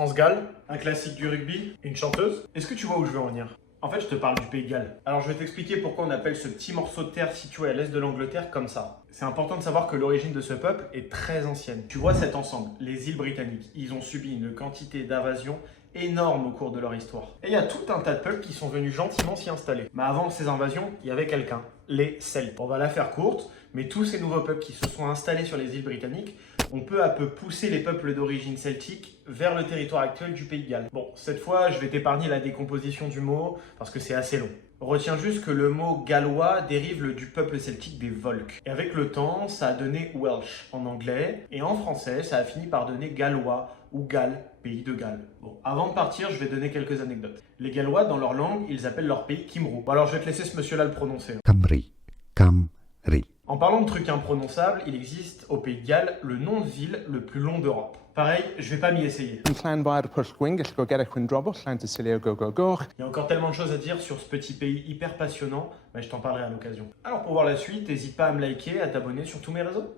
France-Galles, un classique du rugby, une chanteuse. Est-ce que tu vois où je veux en venir? En fait, je te parle du Pays de Galles. Alors, je vais t'expliquer pourquoi on appelle ce petit morceau de terre situé à l'est de l'Angleterre comme ça. C'est important de savoir que l'origine de ce peuple est très ancienne. Tu vois cet ensemble, les îles britanniques, ils ont subi une quantité d'invasions énorme au cours de leur histoire. Et il y a tout un tas de peuples qui sont venus gentiment s'y installer. Mais avant ces invasions, il y avait quelqu'un, les Celtes. On va la faire courte, mais tous ces nouveaux peuples qui se sont installés sur les îles britanniques ont peu à peu poussé les peuples d'origine celtique vers le territoire actuel du Pays de Galles. Bon, cette fois, je vais t'épargner la décomposition du mot parce que c'est assez long. Retiens juste que le mot gallois dérive du peuple celtique des Volsques. Et avec le temps, ça a donné Welsh en anglais, et en français, ça a fini par donner gallois ou Galles, pays de Galles. Bon, avant de partir, je vais donner quelques anecdotes. Les Gallois, dans leur langue, ils appellent leur pays Cymru. Bon, alors je vais te laisser ce monsieur-là le prononcer. Cymru, Cymru. En parlant de trucs imprononçables, il existe au Pays de Galles le nom de ville le plus long d'Europe. Pareil, je vais pas m'y essayer. Il y a encore tellement de choses à dire sur ce petit pays hyper passionnant, mais je t'en parlerai à l'occasion. Alors pour voir la suite, n'hésite pas à me liker, à t'abonner sur tous mes réseaux.